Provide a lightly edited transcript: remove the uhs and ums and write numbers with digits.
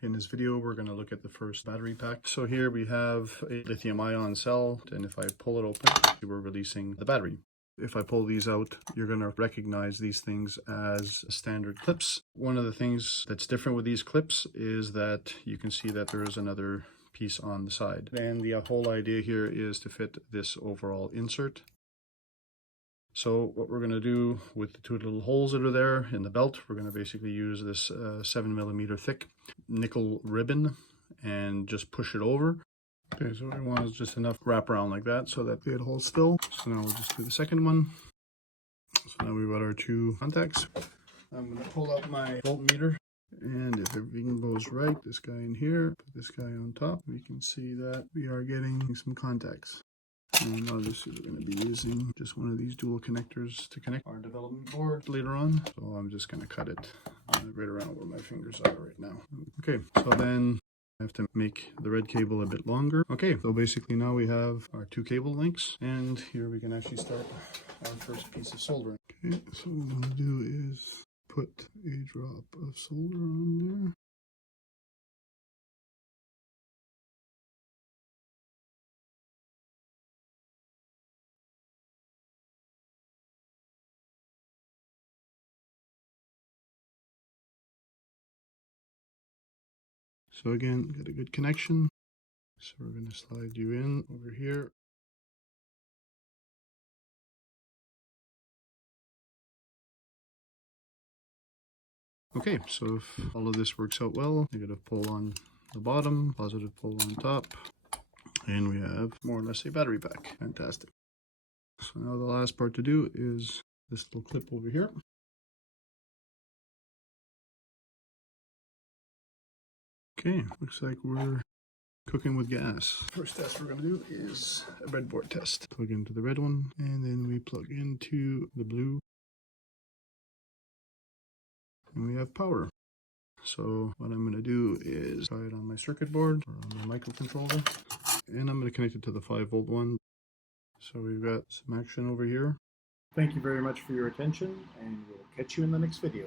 In this video, we're going to look at the first battery pack. So here we have a lithium-ion cell, and if I pull it open, we're releasing the battery. If I pull these out, you're going to recognize these things as standard clips. One of the things that's different with these clips is that you can see that there is another piece on the side. And the whole idea here is to fit this overall insert. So what we're going to do with the two little holes that are there in the belt, we're going to basically use this 7mm thick nickel ribbon and just push it over. Okay, so what we want is just enough wrap around like that so that it holds still. So now we'll just do the second one. So now we've got our two contacts. I'm going to pull out my voltmeter, and if everything goes right, this guy in here, put this guy on top, we can see that we are getting some contacts. And obviously we're going to be using just one of these dual connectors to connect our development board later on. So I'm just going to cut it right around where my fingers are right now. Okay, so then I have to make the red cable a bit longer. Okay, so basically now we have our two cable links, and here we can actually start our first piece of soldering. Okay, so what I'm going to do is put a drop of solder on there. So again, got a good connection. So we're going to slide you in over here. Okay, so if all of this works out well, negative pull on the bottom, positive pull on top, and we have more or less a battery pack. Fantastic. So now the last part to do is this little clip over here. Okay, looks like we're cooking with gas. First test we're going to do is a breadboard test. Plug into the red one, and then we plug into the blue. And we have power. So what I'm going to do is try it on my circuit board or on my microcontroller, and I'm going to connect it to the 5-volt one. So we've got some action over here. Thank you very much for your attention, and we'll catch you in the next video.